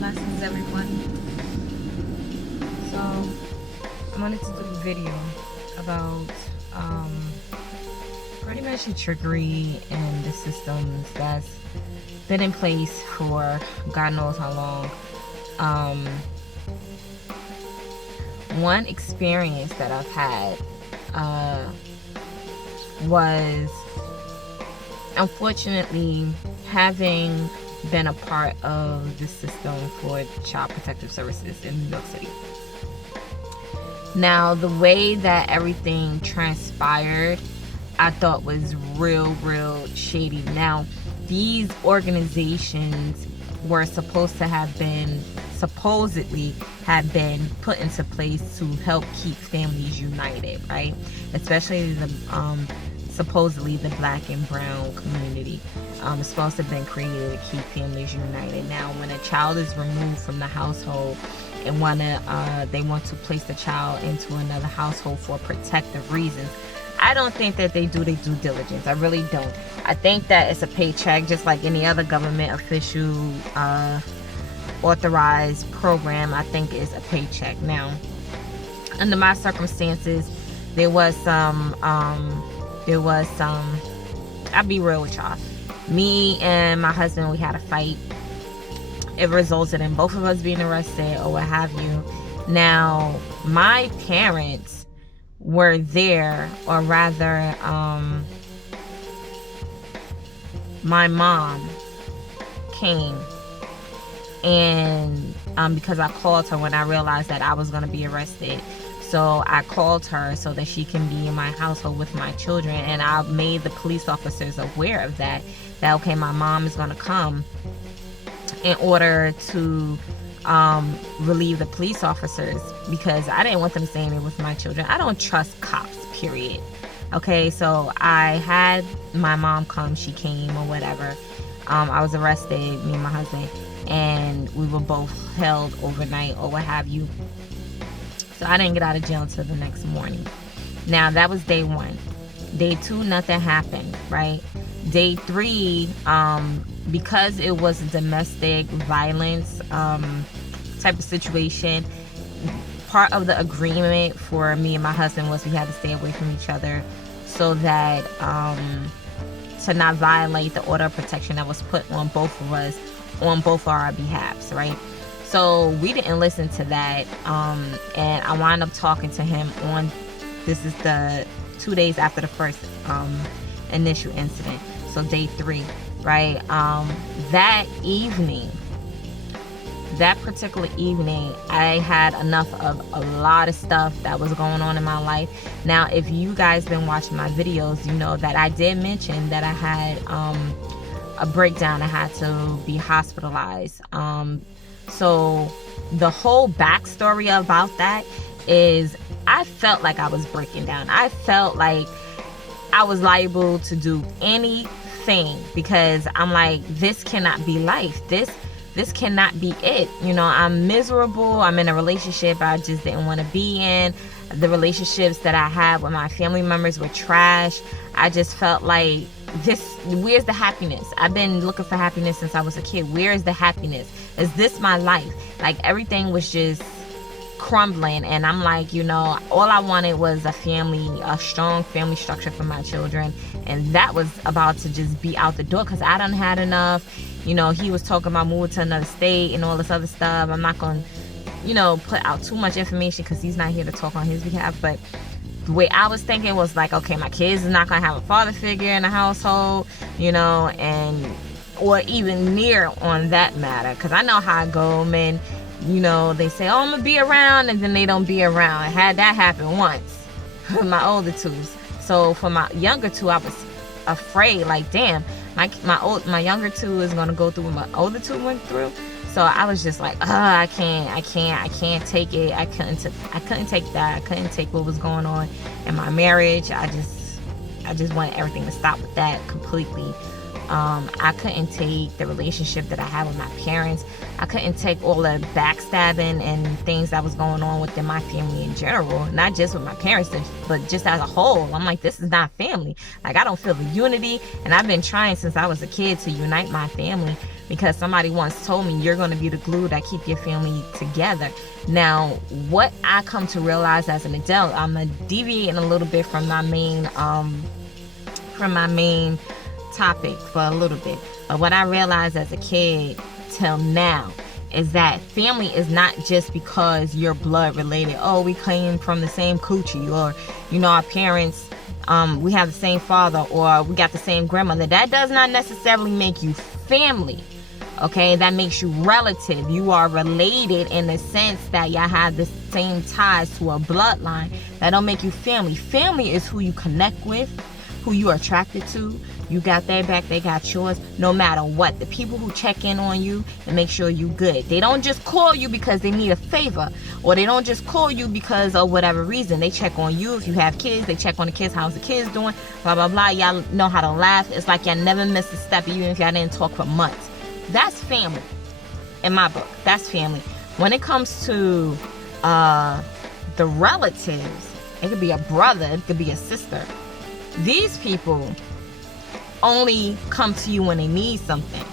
Blessings, everyone. So, I wanted to do a video about pretty much the trickery and the systems that's been in place for God knows how long. One experience that I've had was unfortunately having been a part of the system for Child Protective Services in New York City. Now, the way that everything transpired, I thought was real shady. Now, these organizations were supposedly have been put into place to help keep families united, right? Especially supposedly the black and brown community. It's supposed to have been created to keep families united. Now, when a child is removed from the household and they want to place the child into another household for protective reasons, I don't think that they do their due diligence. I really don't. I think that it's a paycheck, just like any other government official authorized program. I think it's a paycheck. Now, under my circumstances, there was some. I'll be real with y'all. Me and my husband, we had a fight. It resulted in both of us being arrested or what have you. Now, my parents were there, or rather, my mom came, and because I called her when I realized that I was going to be arrested. So I called her so that she can be in my household with my children, and I made the police officers aware of that okay, my mom is going to come in order to relieve the police officers, because I didn't want them staying there with my children. I don't trust cops, period. Okay, so I had my mom come. She came or whatever. I was arrested, me and my husband, and we were both held overnight or what have you. So I didn't get out of jail until the next morning. Now, that was day one. Day two, nothing happened, right? Day three, because it was a domestic violence type of situation, part of the agreement for me and my husband was we had to stay away from each other so that to not violate the order of protection that was put on both of us, on both of our behalves, right? So we didn't listen to that, and I wound up talking to him this is the 2 days after the first initial incident, so day three, right? That particular evening, I had enough of a lot of stuff that was going on in my life. Now, if you guys been watching my videos, you know that I did mention that I had a breakdown. I had to be hospitalized. So the whole backstory about that is I felt like I was breaking down. I felt like I was liable to do anything, because I'm like, this cannot be life. This cannot be it. You know, I'm miserable. I'm in a relationship I just didn't want to be in. The relationships that I had with my family members were trash. I just felt like, where's the happiness? I've been looking for happiness since I was a kid. Where is the happiness? Is this my life? Like, everything was just crumbling, and I'm like, you know, all I wanted was a strong family structure for my children, and that was about to just be out the door, because I done had enough. You know, he was talking about moving to another state and all this other stuff. I'm not going to, put out too much information because he's not here to talk on his behalf, but the way I was thinking was like, okay, my kids is not going to have a father figure in the household, or even near on that matter, because I know how I go, man. They say, oh, I'm going to be around, and then they don't be around. I had that happen once with my older twos. So for my younger two, I was afraid, like, damn, my younger two is going to go through what my older two went through. So I was just like, I can't take it. I couldn't take that. I couldn't take what was going on in my marriage. I just wanted everything to stop with that completely. I couldn't take the relationship that I had with my parents. I couldn't take all the backstabbing and things that was going on within my family in general, not just with my parents, but just as a whole. I'm like, this is not family. Like, I don't feel the unity, and I've been trying since I was a kid to unite my family, because somebody once told me you're going to be the glue that keep your family together. Now, what I come to realize as an adult, I'm deviating a little bit from my main topic for a little bit. But what I realized as a kid till now is that family is not just because you're blood related. Oh, we came from the same coochie, or our parents, we have the same father, or we got the same grandmother. That does not necessarily make you family. Okay, that makes you relative. You are related in the sense that y'all have the same ties to a bloodline. That don't make you family. Family is who you connect with, who you are attracted to. You got their back, they got yours, no matter what. The people who check in on you and make sure you good. They don't just call you because they need a favor, or they don't just call you because of whatever reason. They check on you. If you have kids, they check on the kids. How's the kids doing? Blah, blah, blah. Y'all know how to laugh. It's like y'all never missed a step, even if y'all didn't talk for months. That's family. In my book, that's family. When it comes to the relatives, it could be a brother, it could be a sister. These people only come to you when they need something.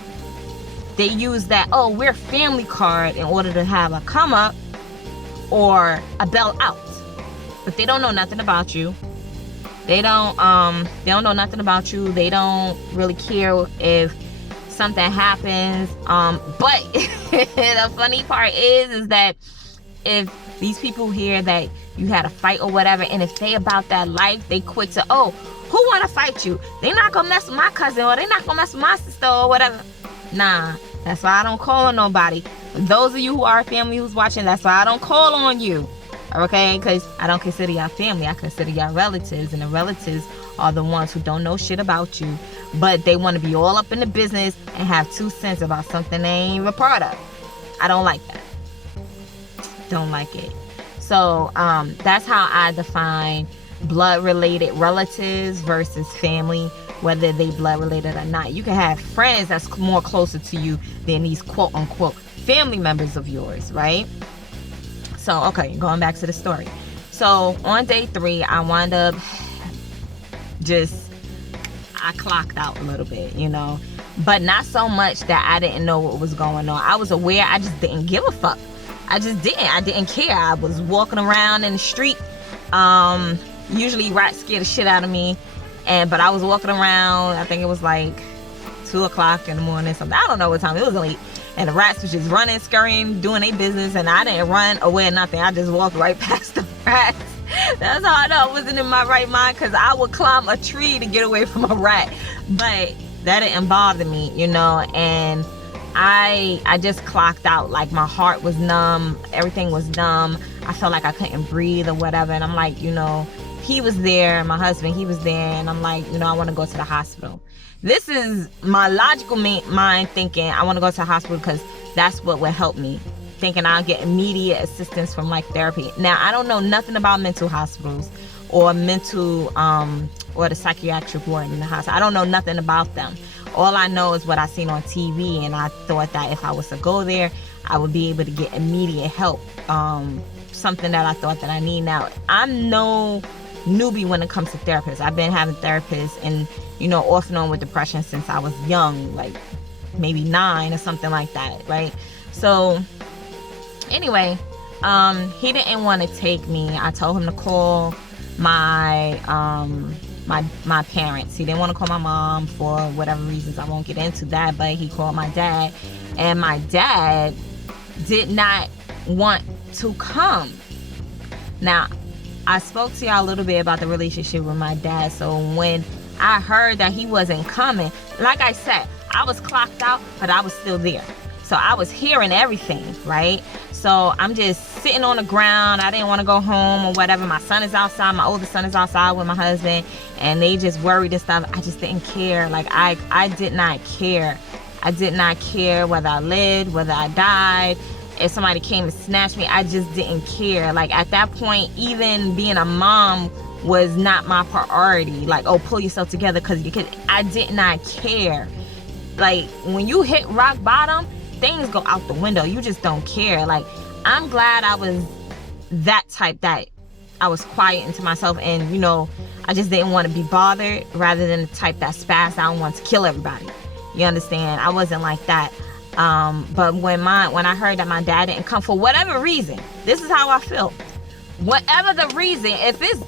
They use that, oh, we're family card in order to have a come up or a bail out. But they don't know nothing about you. They don't know nothing about you. They don't really care if something happens. But the funny part is that if these people hear that you had a fight or whatever, and if they about that life, they quick to, oh, who want to fight you? They not gonna mess with my cousin, or they not gonna mess with my sister, or whatever. Nah, that's why I don't call on nobody. Those of you who are family who's watching, that's why I don't call on you. Okay? Because I don't consider y'all family. I consider y'all relatives, and the relatives are the ones who don't know shit about you, but they want to be all up in the business and have 2 cents about something they ain't a part of. I don't like that. Don't like it. So that's how I define blood related relatives versus family, whether they blood related or not. You can have friends that's more closer to you than these quote unquote family members of yours, right? So, okay, going back to the story. So on day 3, I wound up I clocked out a little bit, but not so much that I didn't know what was going on. I was aware, I just didn't give a fuck. I didn't care. I was walking around in the street. Usually rats scare the shit out of me, but I was walking around. I think it was like 2:00 in the morning, something. I don't know what time it was, late, and the rats was just running, scurrying, doing their business, and I didn't run away or nothing. I just walked right past the rats. That's how I know I wasn't in my right mind, because I would climb a tree to get away from a rat, but that didn't bother me, and I just clocked out. Like, my heart was numb, everything was numb. I felt like I couldn't breathe or whatever, and I'm like, he was there, my husband, he was there, and I'm like, I want to go to the hospital. This is my logical mind thinking I want to go to the hospital because that's what would help me, thinking I'll get immediate assistance from like therapy. Now, I don't know nothing about mental hospitals or or the psychiatric ward in the hospital. I don't know nothing about them. All I know is what I seen on TV, and I thought that if I was to go there, I would be able to get immediate help, something that I thought that I need. Now, I'm no newbie when it comes to therapists. I've been having therapists and, off and on with depression since I was young, like maybe 9 or something like that, right? So anyway, he didn't want to take me. I told him to call my parents. He didn't want to call my mom for whatever reasons. I won't get into that, but he called my dad, and my dad did not want to come. Now, I spoke to y'all a little bit about the relationship with my dad. So when I heard that he wasn't coming, like I said, I was clocked out, but I was still there. So I was hearing everything, right? So I'm just sitting on the ground. I didn't want to go home or whatever. My son is outside. My oldest son is outside with my husband, and they just worried and stuff. I just didn't care. Like, I did not care. I did not care whether I lived, whether I died. If somebody came and snatched me, I just didn't care. Like, at that point, even being a mom was not my priority. Like, oh, pull yourself together because I did not care. Like, when you hit rock bottom, things go out the window. You just don't care. Like, I'm glad I was that type, that I was quiet into myself, and I just didn't want to be bothered, rather than the type that spazzed out and wanted to kill everybody. You understand? I wasn't like that. But when I heard that my dad didn't come for whatever reason, this is how I feel. Whatever the reason, if it's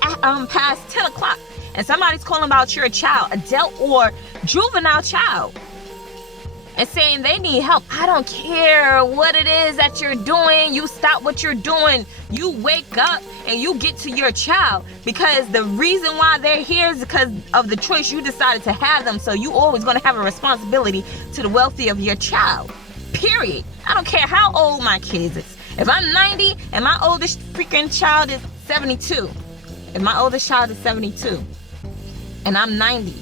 past 10 o'clock and somebody's calling about your child, adult or juvenile child, and saying they need help, I don't care what it is that you're doing. You stop what you're doing. You wake up and you get to your child, because the reason why they're here is because of the choice you decided to have them. So you always going to have a responsibility to the welfare of your child, period. I don't care how old my kids is. If I'm 90 and my oldest freaking child is 72, if my oldest child is 72 and I'm 90,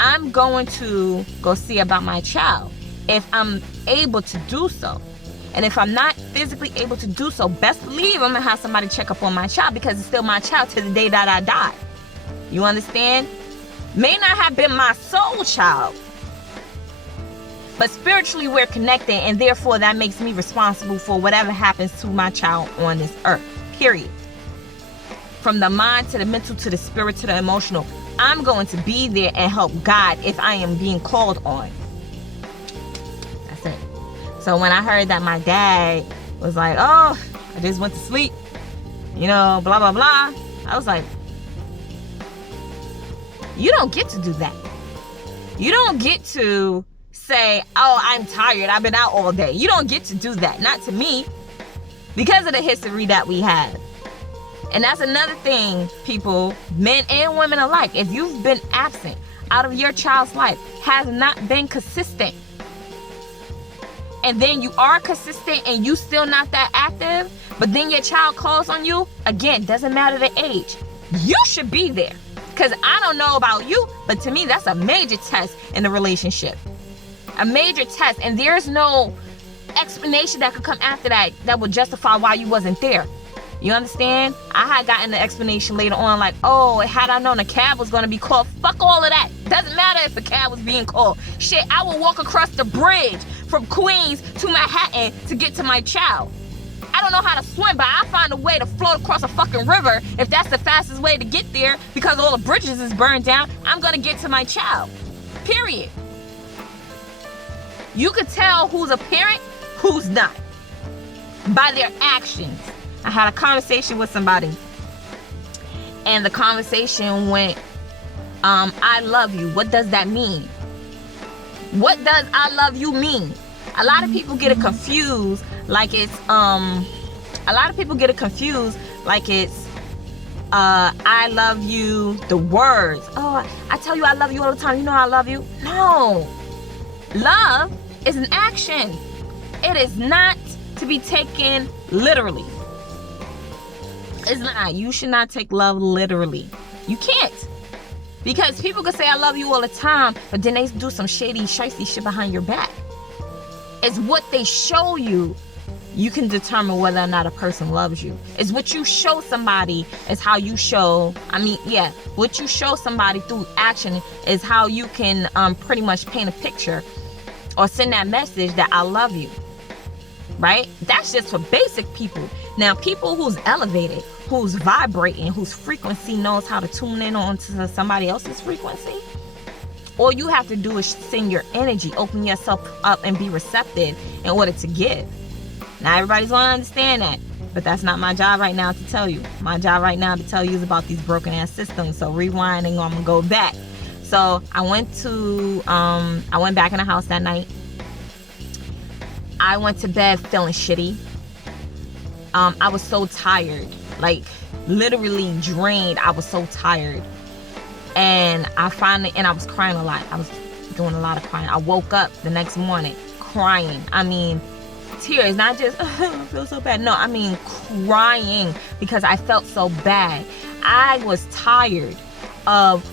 I'm going to go see about my child if I'm able to do so. And if I'm not physically able to do so, best believe I'm going to have somebody check up on my child, because it's still my child to the day that I die. You understand? May not have been my soul child, but spiritually we're connected, and therefore that makes me responsible for whatever happens to my child on this earth, period. From the mind to the mental to the spirit to the emotional, I'm going to be there and help God if I am being called on. That's it. So when I heard that my dad was like, oh, I just went to sleep, blah, blah, blah, I was like, you don't get to do that. You don't get to say, oh, I'm tired, I've been out all day. You don't get to do that. Not to me, because of the history that we have. And that's another thing, people, men and women alike. If you've been absent out of your child's life, has not been consistent, and then you are consistent and you still not that active, but then your child calls on you, again, doesn't matter the age, you should be there. Because I don't know about you, but to me, that's a major test in the relationship. A major test. And there's no explanation that could come after that would justify why you wasn't there. You understand? I had gotten the explanation later on, like, oh, had I known a cab was going to be called, fuck all of that. Doesn't matter if a cab was being called. Shit, I would walk across the bridge from Queens to Manhattan to get to my child. I don't know how to swim, but I find a way to float across a fucking river if that's the fastest way to get there, because all the bridges is burned down. I'm going to get to my child. Period. You could tell who's a parent, who's not, by their actions. I had a conversation with somebody, and the conversation went, I love you. What does that mean? What does I love you mean? A lot of people get it confused like it's, I love you, the words. Oh, I tell you I love you all the time. You know I love you. No. Love is an action. It is not to be taken literally. It's not. You should not take love literally. You can't. Because people can say I love you all the time, but then they do some shady, shicey shit behind your back. It's what they show you. You can determine whether or not a person loves you. It's what you show somebody is how you show. What you show somebody through action is how you can pretty much paint a picture or send that message that I love you. Right? That's just for basic people. Now, people who's elevated, who's vibrating, whose frequency knows how to tune in onto somebody else's frequency, all you have to do is send your energy, open yourself up, and be receptive in order to give. Now, everybody's going to understand that, but that's not my job right now to tell you. My job right now to tell you is about these broken ass systems. So rewinding, I'm going to go back. So I went back in the house that night. I went to bed feeling shitty. I was so tired, like literally drained. I was so tired. And I was crying a lot. I was doing a lot of crying. I woke up the next morning crying. I mean, tears, not just, I feel so bad. No, I mean crying because I felt so bad. I was tired of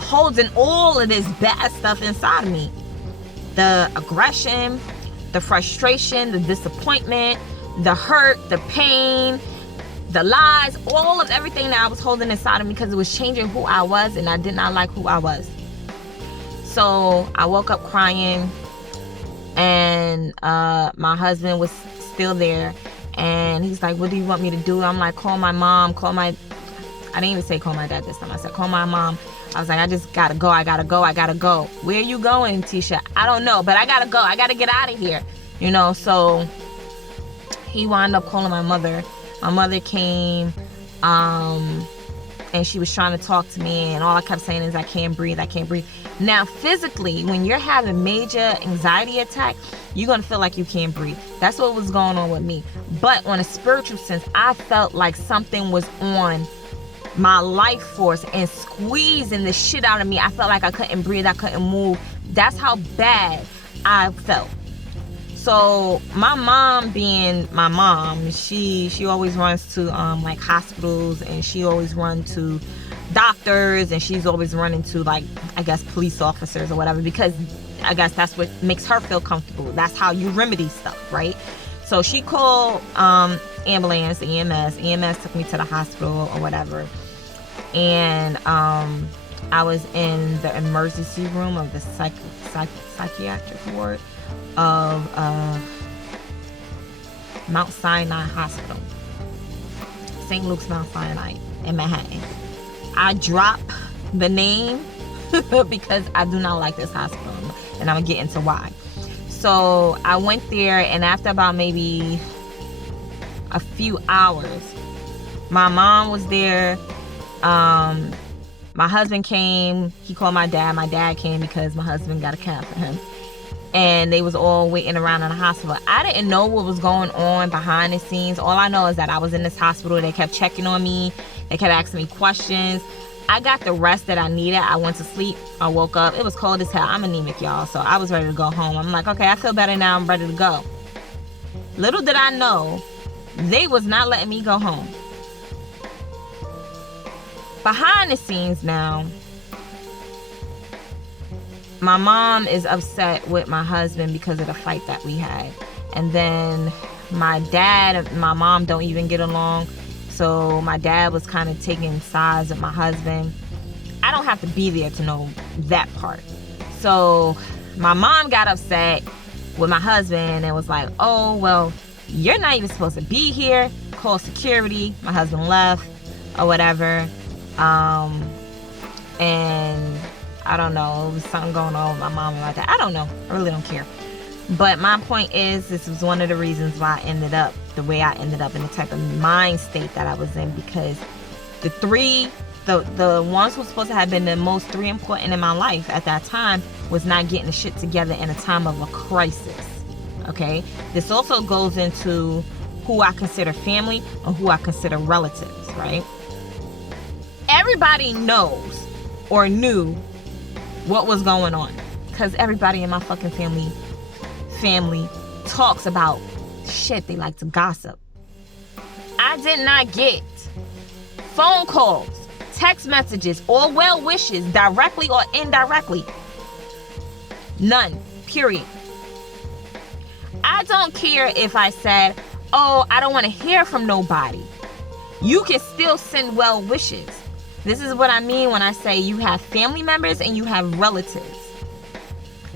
holding all of this bad stuff inside of me. The aggression, the frustration, the disappointment, the hurt, the pain, the lies, all of everything that I was holding inside of me, because it was changing who I was, and I did not like who I was. So I woke up crying, and my husband was still there, and he's like, what do you want me to do? I'm like, call my mom, I didn't even say call my dad this time. I said, call my mom, I was like, I just gotta go. I gotta go. I gotta go. Where are you going, Tisha? I don't know, but I gotta go. I gotta get out of here. You know, so he wound up calling my mother. My mother came, and she was trying to talk to me, and all I kept saying is, I can't breathe. I can't breathe. Now, physically, when you're having major anxiety attack, you're going to feel like you can't breathe. That's what was going on with me. But on a spiritual sense, I felt like something was on my life force and squeezing the shit out of me. I felt like I couldn't breathe. I couldn't move. That's how bad I felt. So my mom, being my mom, she always runs to like hospitals, and she always runs to doctors, and she's always running to, like, I guess police officers or whatever, because I guess that's what makes her feel comfortable. That's how you remedy stuff, right? So she called ambulance, EMS. EMS took me to the hospital or whatever, and I was in the emergency room of the psychiatric ward of Mount Sinai Hospital, St. Luke's Mount Sinai in Manhattan. I drop the name because I do not like this hospital, and I'm gonna get into why. So I went there, and after about maybe a few hours, my mom was there, my husband came, he called my dad came because my husband got a cab for him, and they was all waiting around in the hospital. I didn't know what was going on behind the scenes. All I know is that I was in this hospital. They kept checking on me. They kept asking me questions. I got the rest that I needed. I went to sleep. I woke up. It was cold as hell. I'm anemic, y'all. So I was ready to go home. I'm like, okay, I feel better now. I'm ready to go. Little did I know, they was not letting me go home. Behind the scenes now, my mom is upset with my husband because of the fight that we had. And then my dad and my mom don't even get along. So my dad was kind of taking sides with my husband. I don't have to be there to know that part. So my mom got upset with my husband and was like, oh, well, you're not even supposed to be here. Call security. My husband left or whatever. And I don't know, it was something going on with my mom about that. I don't know. I really don't care. But my point is, this was one of the reasons why I ended up the way I ended up, in the type of mind state that I was in, because the ones who were supposed to have been the most three important in my life at that time was not getting the shit together in a time of a crisis. Okay? This also goes into who I consider family and who I consider relatives, right? Everybody knows or knew what was going on, because everybody in my fucking family talks about shit. They like to gossip. I did not get phone calls, text messages, or well wishes, directly or indirectly. None. Period. I don't care if I said, oh, I don't want to hear from nobody. You can still send well wishes. This is what I mean when I say you have family members and you have relatives.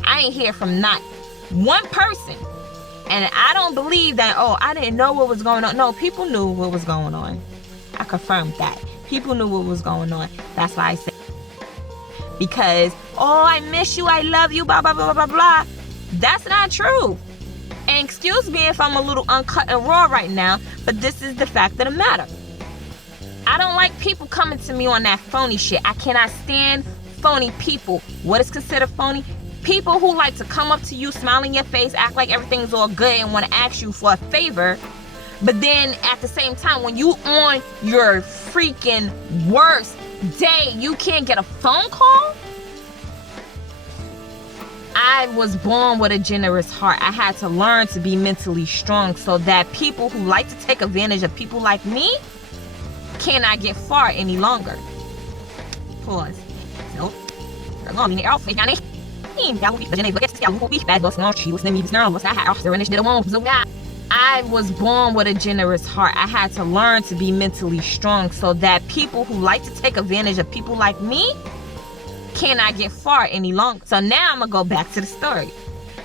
I ain't hear from not one person. And I don't believe that, oh, I didn't know what was going on. No, people knew what was going on. I confirmed that. People knew what was going on. That's why I say, because, oh, I miss you, I love you, blah, blah, blah, blah, blah. That's not true. And excuse me if I'm a little uncut and raw right now, but this is the fact of the matter. I don't like people coming to me on that phony shit. I cannot stand phony people. What is considered phony? People who like to come up to you, smile in your face, act like everything's all good, and want to ask you for a favor. But then at the same time, when you on your freaking worst day, you can't get a phone call? I was born with a generous heart. I had to learn to be mentally strong so that people who like to take advantage of people like me cannot get far any longer. Pause. So, I was born with a generous heart. I had to learn to be mentally strong so that people who like to take advantage of people like me cannot get far any longer. So now I'm gonna go back to the story.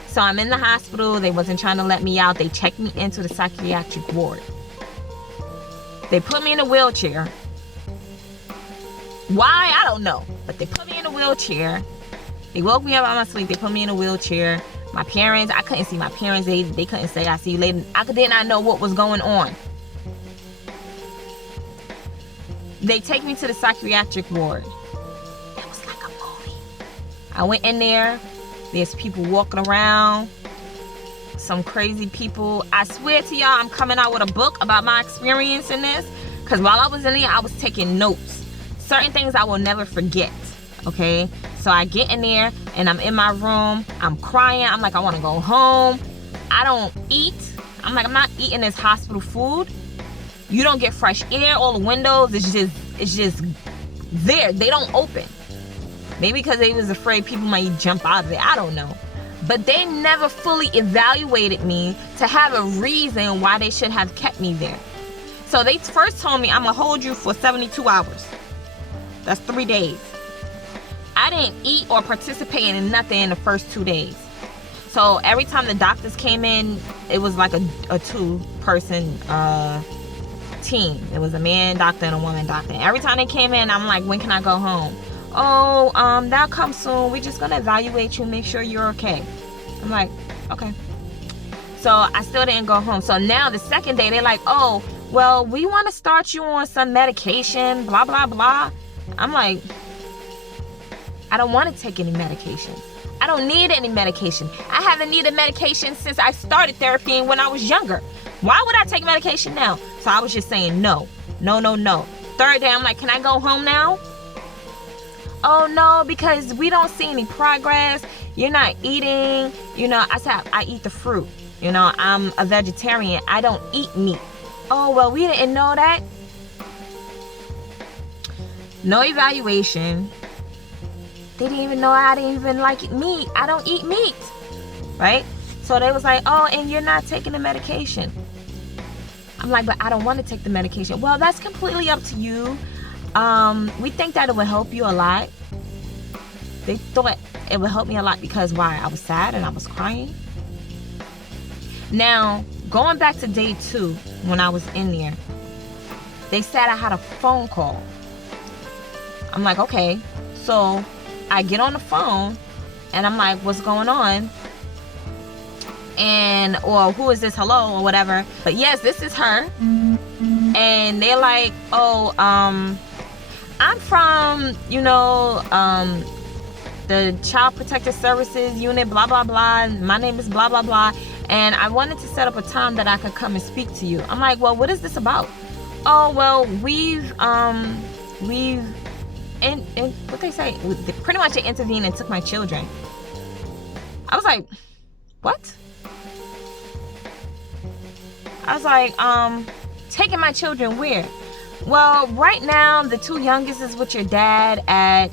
So I'm in the hospital. They wasn't trying to let me out. They checked me into the psychiatric ward. They put me in a wheelchair. Why? I don't know. But they put me in a wheelchair. They woke me up out of my sleep. They put me in a wheelchair. My parents, I couldn't see my parents. They couldn't say, I see you later. I did not know what was going on. They take me to the psychiatric ward. It was like a movie. I went in there. There's people walking around. Some crazy people. I swear to y'all, I'm coming out with a book about my experience in this. Because while I was in there, I was taking notes. Certain things I will never forget. Okay? So I get in there and I'm in my room. I'm crying. I'm like, I want to go home. I don't eat. I'm like, I'm not eating this hospital food. You don't get fresh air. All the windows, it's just there. They don't open. Maybe because they was afraid people might jump out of it. I don't know. But they never fully evaluated me to have a reason why they should have kept me there. So they first told me, I'm going to hold you for 72 hours. That's 3 days. I didn't eat or participate in nothing in the first 2 days. So every time the doctors came in, it was like a two-person team. It was a man doctor and a woman doctor. Every time they came in, I'm like, when can I go home? Oh, that'll come soon. We're just gonna evaluate you and make sure you're okay. I'm like, okay. So I still didn't go home. So now the second day, they're like, oh, well, we want to start you on some medication, blah, blah, blah. I'm like, I don't want to take any medication. I don't need any medication. I haven't needed medication since I started therapy when I was younger. Why would I take medication now? So I was just saying no. No, no, no. Third day, I'm like, can I go home now? Oh, no, because we don't see any progress. You're not eating. You know, I said, I eat the fruit. You know, I'm a vegetarian. I don't eat meat. Oh, well, we didn't know that. No evaluation. They didn't even know I didn't even like meat. I don't eat meat. Right? So they was like, oh, and you're not taking the medication. I'm like, but I don't want to take the medication. Well, that's completely up to you. We think that it would help you a lot. They thought it would help me a lot because why? I was sad and I was crying. Now, going back to day 2, when I was in there, they said I had a phone call. I'm like, okay. So I get on the phone and I'm like, what's going on? And, or who is this? Hello, or whatever. But yes, this is her. And they're like, oh, I'm from, you know, the Child Protective Services unit, blah, blah, blah. My name is blah, blah, blah. And I wanted to set up a time that I could come and speak to you. I'm like, well, what is this about? Oh, well, and what they say, pretty much they intervened and took my children. I was like, what? I was like, taking my children where? Well, right now, the 2 youngest is with your dad at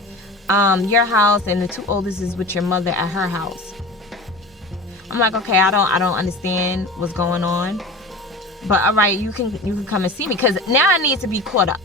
your house, and the 2 oldest is with your mother at her house. I'm like, okay, I don't understand what's going on. But all right, you can come and see me, because now I need to be caught up.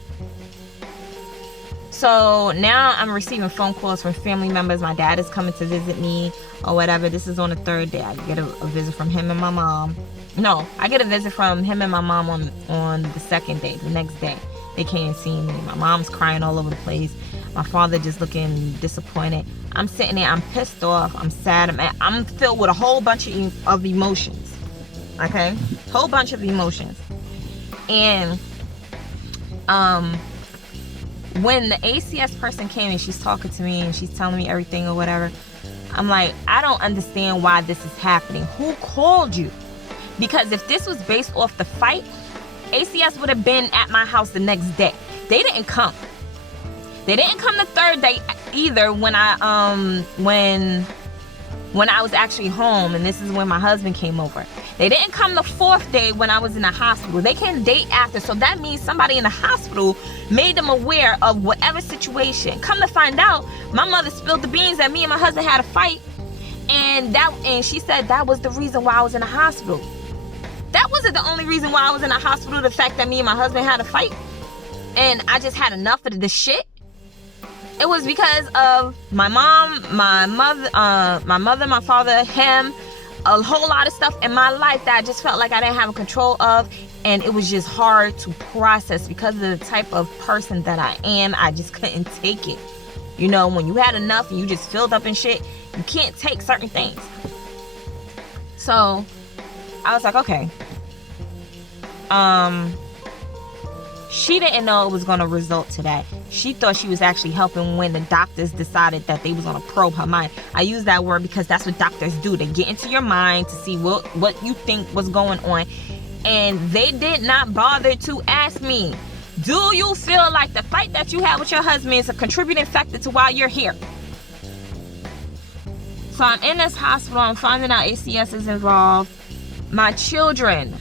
So now I'm receiving phone calls from family members. My dad is coming to visit me or whatever. This is on the 3rd day. I get a visit from him and my mom. No, I get a visit from him and my mom on the 2nd day, the next day. They came and seen me. My mom's crying all over the place. My father just looking disappointed. I'm sitting there. I'm pissed off. I'm sad. I'm filled with a whole bunch of emotions. Okay? Whole bunch of emotions. And when the ACS person came and she's talking to me and she's telling me everything or whatever, I'm like, I don't understand why this is happening. Who called you? Because if this was based off the fight, ACS would have been at my house the next day. They didn't come. They didn't come the 3rd day either when I was actually home, and this is when my husband came over. They didn't come the 4th day when I was in the hospital. They came the day after. So that means somebody in the hospital made them aware of whatever situation. Come to find out, my mother spilled the beans that me and my husband had a fight, and she said that was the reason why I was in the hospital. That wasn't the only reason why I was in the hospital, the fact that me and my husband had a fight and I just had enough of this shit. It was because of my mom, my mother, my father, him, a whole lot of stuff in my life that I just felt like I didn't have control of, and it was just hard to process because of the type of person that I am. I just couldn't take it. You know, when you had enough and you just filled up and shit, you can't take certain things. So I was like, okay. She didn't know it was going to result to that. She thought she was actually helping when the doctors decided that they was going to probe her mind. I use that word because that's what doctors do. They get into your mind to see what you think was going on. And they did not bother to ask me, do you feel like the fight that you had with your husband is a contributing factor to why you're here? So I'm in this hospital. I'm finding out ACS is involved. My children.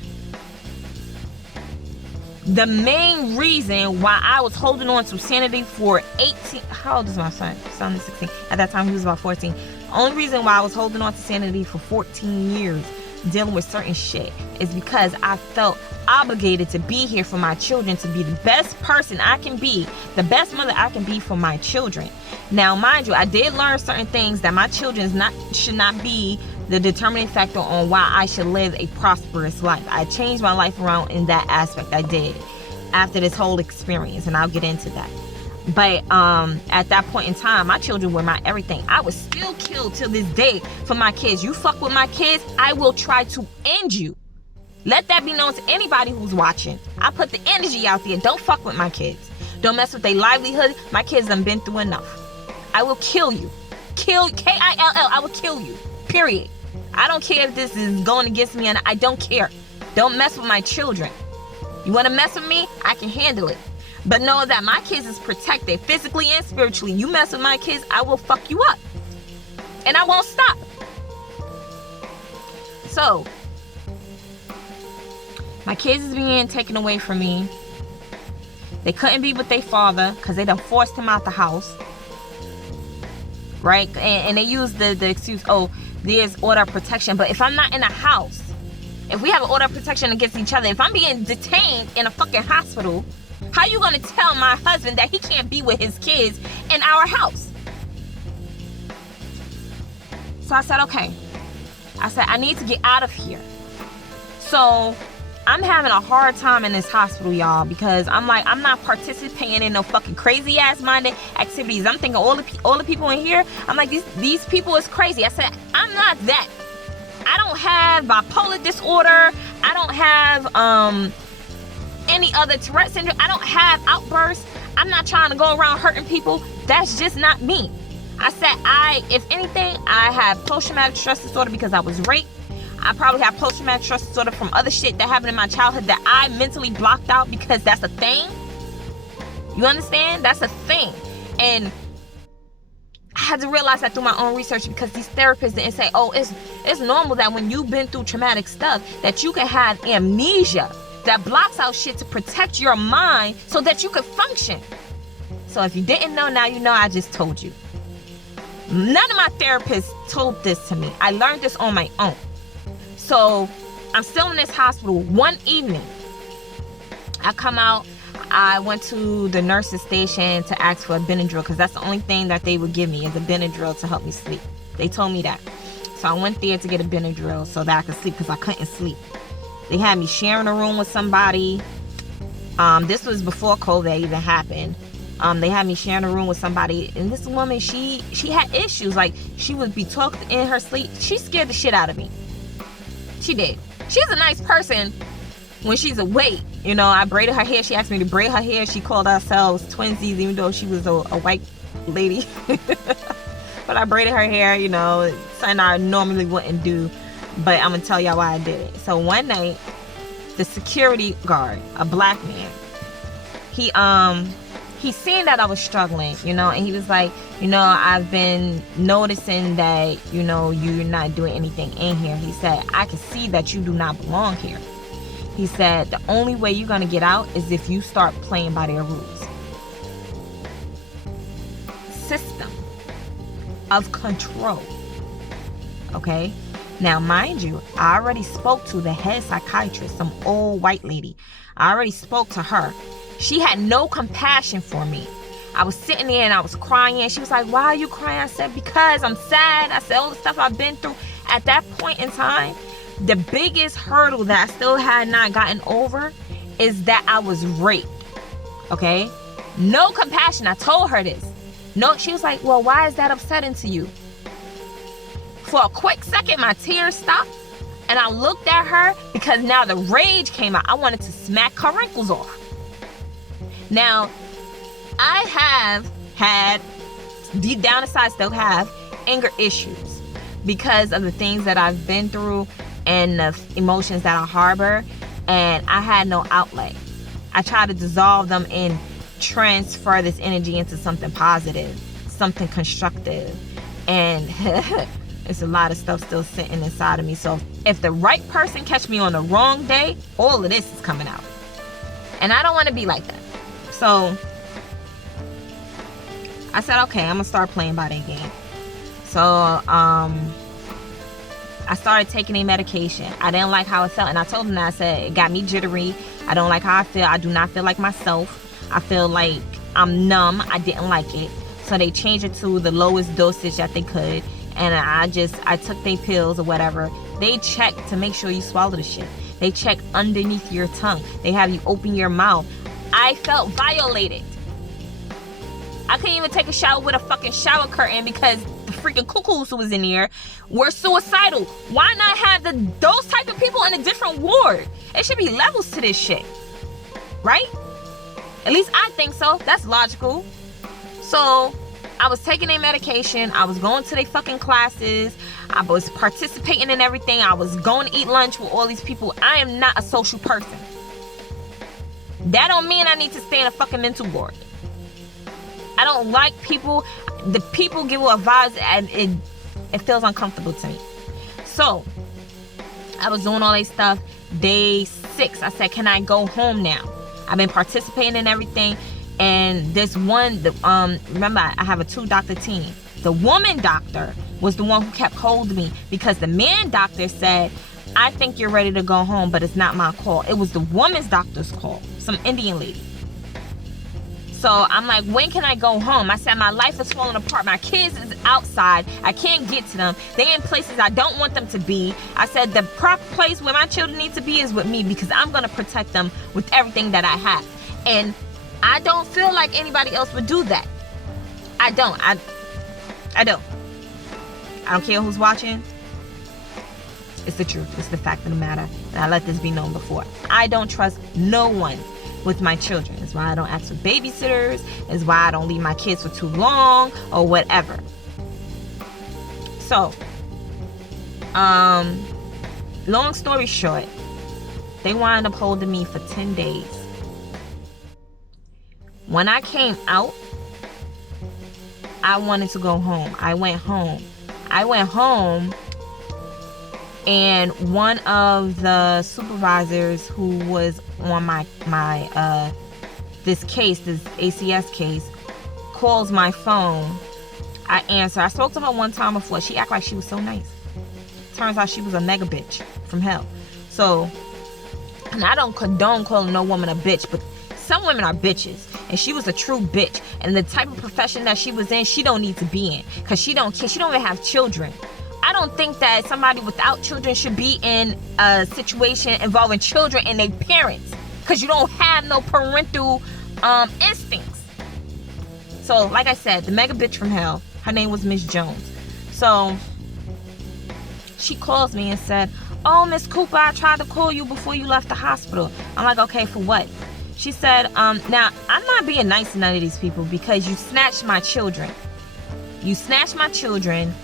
The main reason why I was holding on to sanity for 18... How old is my son? Son is 16. At that time, he was about 14. The only reason why I was holding on to sanity for 14 years, dealing with certain shit, is because I felt obligated to be here for my children, to be the best person I can be, the best mother I can be for my children. Now, mind you, I did learn certain things that my children should not be the determining factor on why I should live a prosperous life. I changed my life around in that aspect. I did after this whole experience, and I'll get into that. But at that point in time, my children were my everything. I would still kill till this day for my kids. You fuck with my kids, I will try to end you. Let that be known to anybody who's watching. I put the energy out there. Don't fuck with my kids. Don't mess with their livelihood. My kids done been through enough. I will kill you. Kill, K-I-L-L. I will kill you. Period. I don't care if this is going against me, and I don't care. Don't mess with my children. You want to mess with me? I can handle it. But know that my kids is protected physically and spiritually. You mess with my kids, I will fuck you up. And I won't stop. So, my kids is being taken away from me. They couldn't be with their father because they done forced him out the house. Right? And they use the excuse, oh, there's order of protection. But if I'm not in a house, if we have an order of protection against each other, if I'm being detained in a fucking hospital, how you gonna tell my husband that he can't be with his kids in our house? So I said, okay. I said, I need to get out of here. So I'm having a hard time in this hospital, y'all, because I'm like, I'm not participating in no fucking crazy ass minded activities. I'm thinking all the people in here, I'm like, these people is crazy. I said, I'm not that. I don't have bipolar disorder. I don't have any other Tourette syndrome. I don't have outbursts. I'm not trying to go around hurting people. That's just not me. I said, if anything, I have post-traumatic stress disorder because I was raped. I probably have post-traumatic stress disorder from other shit that happened in my childhood that I mentally blocked out because that's a thing. You understand? That's a thing. And I had to realize that through my own research because these therapists didn't say, oh, it's normal that when you've been through traumatic stuff that you can have amnesia that blocks out shit to protect your mind so that you could function. So if you didn't know, now you know. I just told you. None of my therapists told this to me. I learned this on my own. So I'm still in this hospital. One evening, I come out. I went to the nurse's station to ask for a Benadryl because that's the only thing that they would give me is a Benadryl to help me sleep. They told me that. So I went there to get a Benadryl so that I could sleep because I couldn't sleep. They had me sharing a room with somebody. This was before COVID even happened. They had me sharing a room with somebody, and this woman, she had issues. Like, she would be talking in her sleep. She scared the shit out of me. She did. She's a nice person when she's awake. You know, I braided her hair. She asked me to braid her hair. She called ourselves twinsies, even though she was a white lady. But I braided her hair, you know, something I normally wouldn't do. But I'm going to tell y'all why I did it. So one night, the security guard, a black man, he seen that I was struggling, you know, and he was like, you know, I've been noticing that, you know, you're not doing anything in here. He said, I can see that you do not belong here. He said, the only way you're going to get out is if you start playing by their rules. System of control. Okay? Now, mind you, I already spoke to the head psychiatrist, some old white lady. I already spoke to her. She had no compassion for me. I was sitting there and I was crying. She was like, why are you crying? I said, because I'm sad. I said, all the stuff I've been through. At that point in time, the biggest hurdle that I still had not gotten over is that I was raped. Okay? No compassion. I told her this. No, she was like, well, why is that upsetting to you? For a quick second, my tears stopped. And I looked at her because now the rage came out. I wanted to smack her wrinkles off. Now, I have had, deep down inside, still have anger issues because of the things that I've been through and the emotions that I harbor. And I had no outlet. I tried to dissolve them and transfer this energy into something positive, something constructive. And it's a lot of stuff still sitting inside of me. So if the right person catch me on the wrong day, all of this is coming out. And I don't want to be like that. So I said, okay, I'm going to start playing by that game. So I started taking a medication. I didn't like how it felt. And I told them that. I said, it got me jittery. I don't like how I feel. I do not feel like myself. I feel like I'm numb. I didn't like it. So they changed it to the lowest dosage that they could. And I took their pills or whatever. They check to make sure you swallow the shit. They check underneath your tongue. They have you open your mouth. I felt violated. I couldn't even take a shower with a fucking shower curtain because the freaking cuckoos who was in here were suicidal. Why not have those type of people in a different ward? It should be levels to this shit. Right? At least I think so. That's logical. So I was taking their medication. I was going to their fucking classes. I was participating in everything. I was going to eat lunch with all these people. I am not a social person. That don't mean I need to stay in a fucking mental ward. I don't like people. The people give a vibes and it feels uncomfortable to me. So I was doing all that stuff. Day 6, I said, can I go home now? I've been participating in everything. And this one, remember, I have a 2-doctor team. The woman doctor was the one who kept holding me because the man doctor said, I think you're ready to go home, but it's not my call. It was the woman's doctor's call, some Indian lady. So I'm like, when can I go home? I said, my life is falling apart. My kids is outside. I can't get to them. They're in places I don't want them to be. I said, the proper place where my children need to be is with me because I'm going to protect them with everything that I have. And I don't feel like anybody else would do that. I don't. I don't. I don't care who's watching. It's the truth. It's the fact of the matter. And I let this be known before. I don't trust no one with my children. It's why I don't ask for babysitters. It's why I don't leave my kids for too long or whatever. So, long story short, they wound up holding me for 10 days. When I came out, I wanted to go home. I went home. And one of the supervisors who was on this case, this ACS case, calls my phone. I answer. I spoke to her one time before. She acted like she was so nice. Turns out she was a mega bitch from hell. So, and I don't condone calling no woman a bitch, but some women are bitches. And she was a true bitch. And the type of profession that she was in, she don't need to be in. Because she don't care. She don't even have children. I don't think that somebody without children should be in a situation involving children and their parents. Because you don't have no parental instincts. So, like I said, the mega bitch from hell, her name was Miss Jones. So, she calls me and said, oh, Miss Cooper, I tried to call you before you left the hospital. I'm like, okay, for what? She said, now, I'm not being nice to none of these people because you snatched my children. You snatched my children.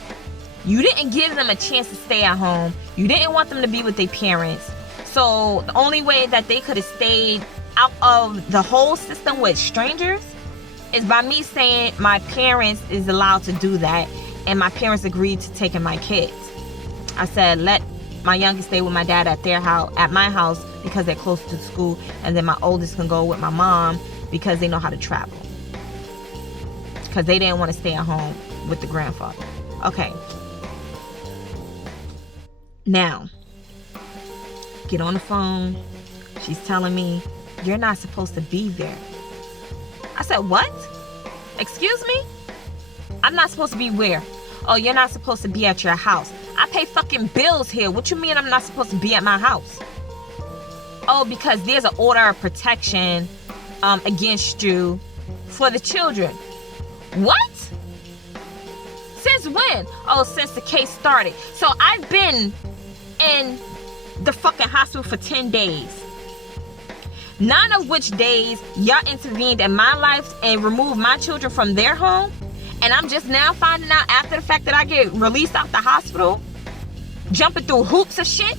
You didn't give them a chance to stay at home. You didn't want them to be with their parents. So the only way that they could have stayed out of the whole system with strangers is by me saying my parents is allowed to do that. And my parents agreed to taking my kids. I said, let my youngest stay with my dad at their house, at my house, because they're close to school. And then my oldest can go with my mom because they know how to travel. Because they didn't want to stay at home with the grandfather. Okay. Now, get on the phone. She's telling me, you're not supposed to be there. I said, what? Excuse me? I'm not supposed to be where? Oh, you're not supposed to be at your house. I pay fucking bills here. What you mean I'm not supposed to be at my house? Oh, because there's an order of protection against you for the children. What? Since when? Oh, since the case started. So I've been in the fucking hospital for 10 days. 9 of which days y'all intervened in my life and removed my children from their home. And I'm just now finding out after the fact that I get released out the hospital, jumping through hoops of shit.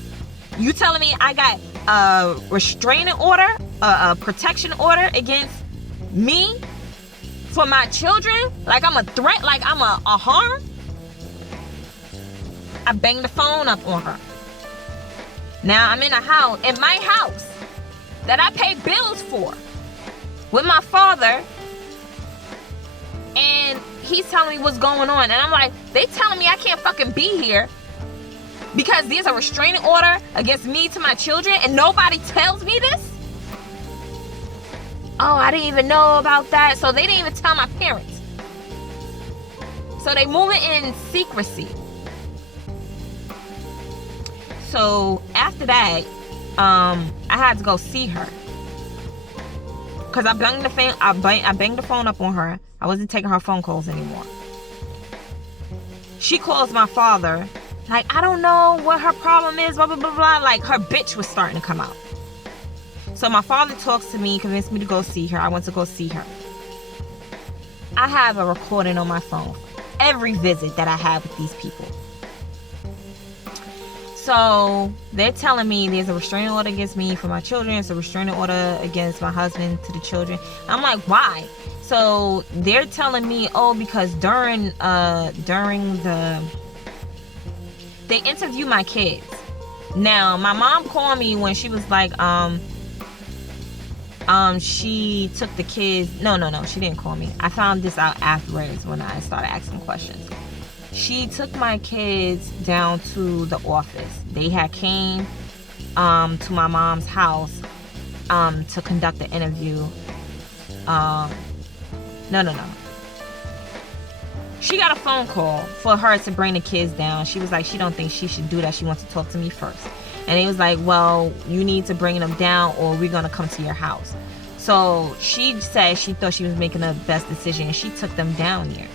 You telling me I got a restraining order, a protection order against me for my children? Like I'm a threat, like I'm a harm? I banged the phone up on her. Now I'm in my house that I pay bills for with my father, and he's telling me what's going on. And I'm like, they telling me I can't fucking be here because there's a restraining order against me to my children and nobody tells me this? Oh, I didn't even know about that. So they didn't even tell my parents. So they moving in secrecy. So after that, I had to go see her. Because I banged the phone up on her. I wasn't taking her phone calls anymore. She calls my father. Like, I don't know what her problem is, blah, blah, blah, blah. Like, her bitch was starting to come out. So my father talks to me, convinced me to go see her. I went to go see her. I have a recording on my phone. Every visit that I have with these people. So they're telling me there's a restraining order against me for my children. It's a restraining order against my husband to the children. I'm like, why? So they're telling me, oh, because during they interview my kids. Now, my mom called me when she was like, she took the kids. No, she didn't call me. I found this out afterwards when I started asking questions. She took my kids down to the office. They had came to my mom's house to conduct the interview. No. She got a phone call for her to bring the kids down. She was like, she don't think she should do that. She wants to talk to me first. And he was like, well, you need to bring them down or we're going to come to your house. So she said she thought she was making the best decision and she took them down here.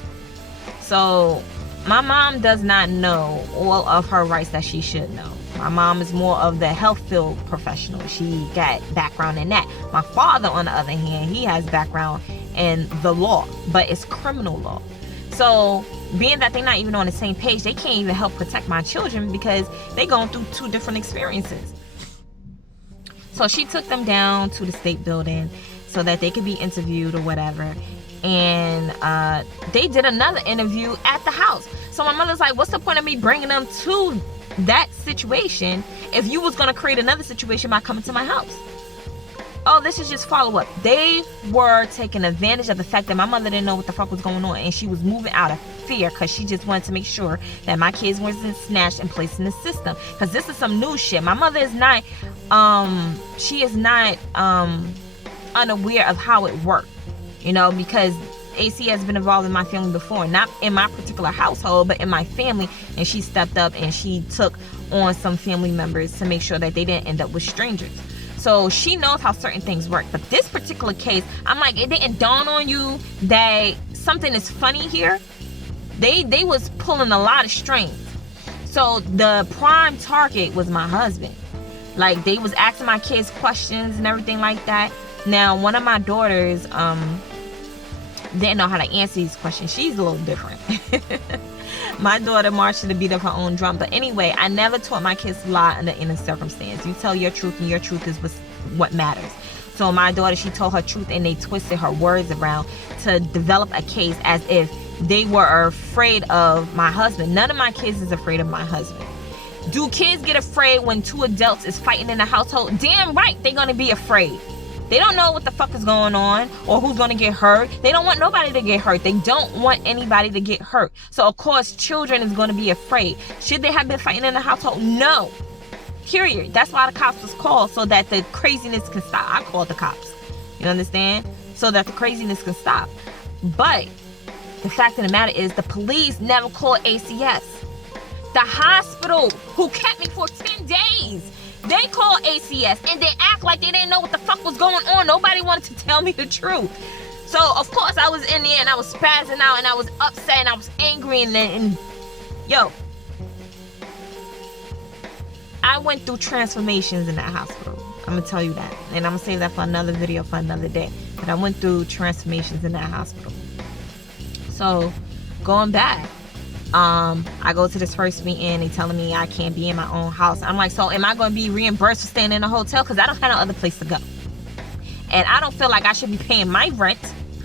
So my mom does not know all of her rights that she should know. My mom is more of the health field professional. She got background in that. My father, on the other hand, he has background in the law, but it's criminal law. So being that they're not even on the same page, they can't even help protect my children because they're going through 2 different experiences. So she took them down to the state building so that they could be interviewed or whatever. And they did another interview at the house. So my mother's like, what's the point of me bringing them to that situation if you was going to create another situation by coming to my house? Oh, this is just follow up. They were taking advantage of the fact that my mother didn't know what the fuck was going on, and she was moving out of fear because she just wanted to make sure that my kids wasn't snatched and placed in the system. Because this is some new shit. My mother is not, she is not unaware of how it worked, you know, because AC has been involved in my family before, not in my particular household, but in my family, and she stepped up and she took on some family members to make sure that they didn't end up with strangers. So she knows how certain things work. But this particular case, I'm like, it didn't dawn on you that something is funny here? They was pulling a lot of strings. So the prime target was my husband. Like, they was asking my kids questions and everything like that. Now, one of my daughters didn't know how to answer these questions. She's a little different. My daughter marched to the beat of her own drum. But anyway, I never taught my kids to lie under any circumstance. You tell your truth, and your truth is what matters. So my daughter, she told her truth, and they twisted her words around to develop a case as if they were afraid of my husband. None of my kids is afraid of my husband. Do kids get afraid when 2 adults is fighting in the household? Damn right, they're going to be afraid. They don't know what the fuck is going on or who's going to get hurt. They don't want nobody to get hurt. They don't want anybody to get hurt. So, of course, children is going to be afraid. Should they have been fighting in the household? No. Period. That's why the cops was called, so that the craziness can stop. I called the cops. You understand? So that the craziness can stop. But the fact of the matter is the police never called ACS. The hospital who kept me for 10 days, they called ACS and they act like they didn't know what the fuck was going on. Nobody wanted to tell me the truth. So, of course, I was in there and I was spazzing out and I was upset and I was angry and yo, I went through transformations in that hospital. I'm going to tell you that. And I'm going to save that for another video for another day. But I went through transformations in that hospital. So, going back, I go to this first meeting. They telling me I can't be in my own house. I'm like, so am I going to be reimbursed for staying in a hotel? Because I don't have no other place to go. And I don't feel like I should be paying my rent.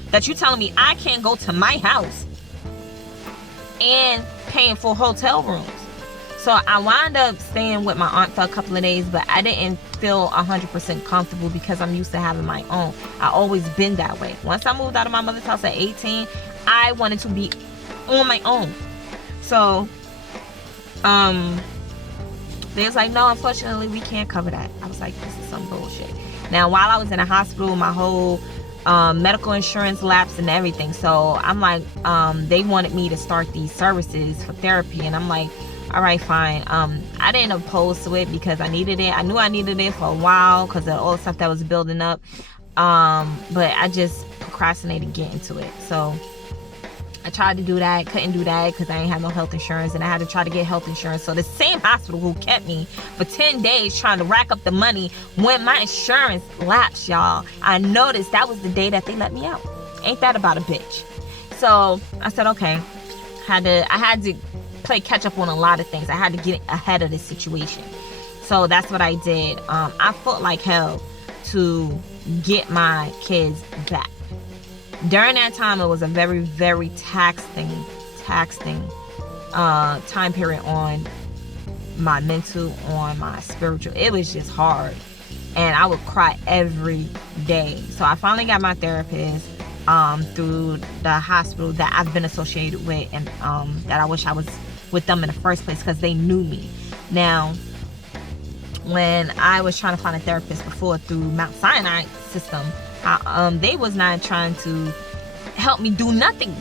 That you telling me I can't go to my house and paying for hotel rooms. So I wound up staying with my aunt for a couple of days, but I didn't feel 100% comfortable because I'm used to having my own. I always been that way. Once I moved out of my mother's house at 18, I wanted to be on my own. So, they was like, no, unfortunately, we can't cover that. I was like, this is some bullshit. Now, while I was in the hospital, my whole medical insurance lapsed and everything. So I'm like, they wanted me to start these services for therapy, and I'm like, all right, fine. I didn't oppose to it because I needed it. I knew I needed it for a while because of all the stuff that was building up. But I just procrastinated getting to it. So I tried to do that, couldn't do that because I ain't have no health insurance, and I had to try to get health insurance. So the same hospital who kept me for 10 days trying to rack up the money, when my insurance lapsed, y'all, I noticed that was the day that they let me out. Ain't that about a bitch? So I said, okay, I had to play catch up on a lot of things. I had to get ahead of this situation. So that's what I did. I fought like hell to get my kids back. During that time, it was a very, very taxing time period on my mental, on my spiritual. It was just hard. And I would cry every day. So I finally got my therapist through the hospital that I've been associated with, and that I wish I was with them in the first place because they knew me. Now, when I was trying to find a therapist before through Mount Sinai system, they was not trying to help me do nothing.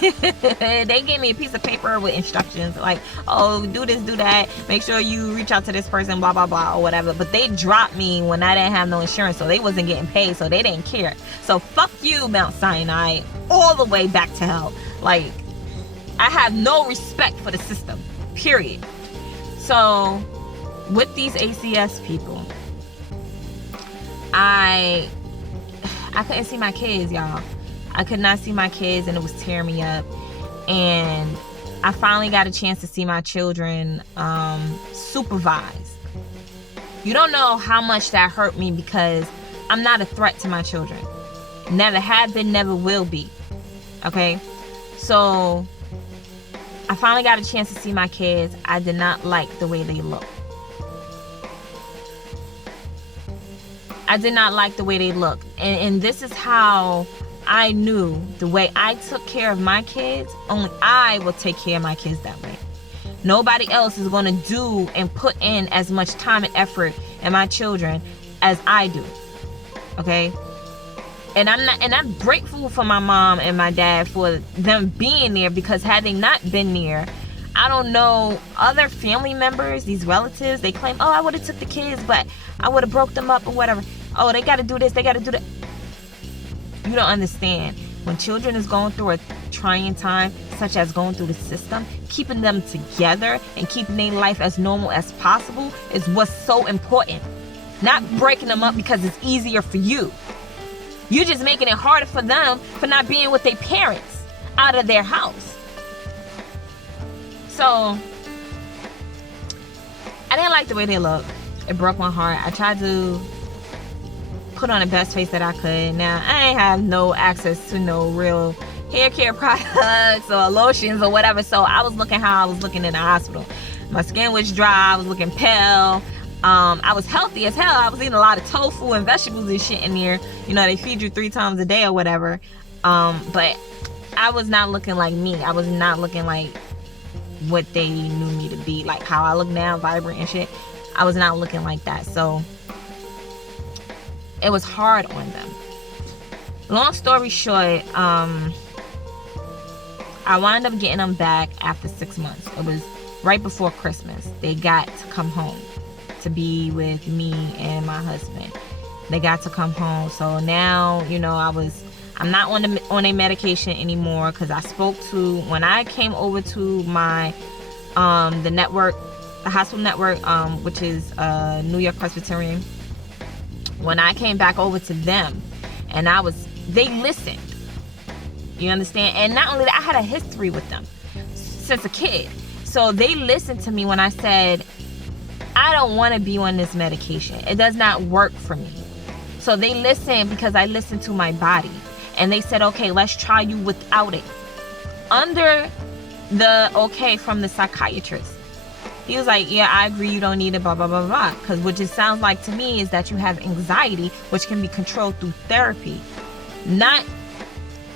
They gave me a piece of paper with instructions like, oh, do this, do that, make sure you reach out to this person, blah blah blah, or whatever. But they dropped me when I didn't have no insurance, so they wasn't getting paid, so they didn't care. So fuck you, Mount Sinai, all the way back to hell. Like, I have no respect for the system, period. So with these ACS people, I couldn't see my kids, y'all. I could not see my kids, and it was tearing me up. And I finally got a chance to see my children supervised. You don't know how much that hurt me because I'm not a threat to my children. Never have been, never will be. Okay? So I finally got a chance to see my kids. I did not like the way they looked. I did not like the way they looked. And this is how I knew the way I took care of my kids, only I will take care of my kids that way. Nobody else is going to do and put in as much time and effort in my children as I do. Okay? And I'm grateful for my mom and my dad for them being there, because had they not been there, I don't know, other family members, these relatives, they claim, oh, I would have took the kids, but I would have broke them up or whatever. Oh, they got to do this, they got to do that. You don't understand. When children is going through a trying time, such as going through the system, keeping them together and keeping their life as normal as possible is what's so important. Not breaking them up because it's easier for you. You're just making it harder for them for not being with their parents out of their house. So, I didn't like the way they looked. It broke my heart. I tried to put on the best face that I could. Now, I ain't have no access to no real hair care products or lotions or whatever, so I was looking how I was looking in the hospital. My skin was dry, I was looking pale. I was healthy as hell. I was eating a lot of tofu and vegetables and shit in there. You know, they feed you 3 times a day or whatever. But I was not looking like me. I was not looking like what they knew me to be. Like how I look now, vibrant and shit. I was not looking like that. So it was hard on them. Long story short, I wound up getting them back after 6 months. It was right before Christmas. They got to come home to be with me and my husband. They got to come home. So now, I'm not on a medication anymore, because I spoke to, when I came over to my the network, the hospital network, which is New York Presbyterian. When I came back over to them, and they listened. You understand? And not only that, I had a history with them since a kid. So they listened to me when I said, I don't want to be on this medication. It does not work for me. So they listened because I listened to my body. And they said, okay, let's try you without it. Under the okay from the psychiatrist. He was like, yeah, I agree, you don't need it, blah, blah, blah, blah. Because what it sounds like to me is that you have anxiety, which can be controlled through therapy. Not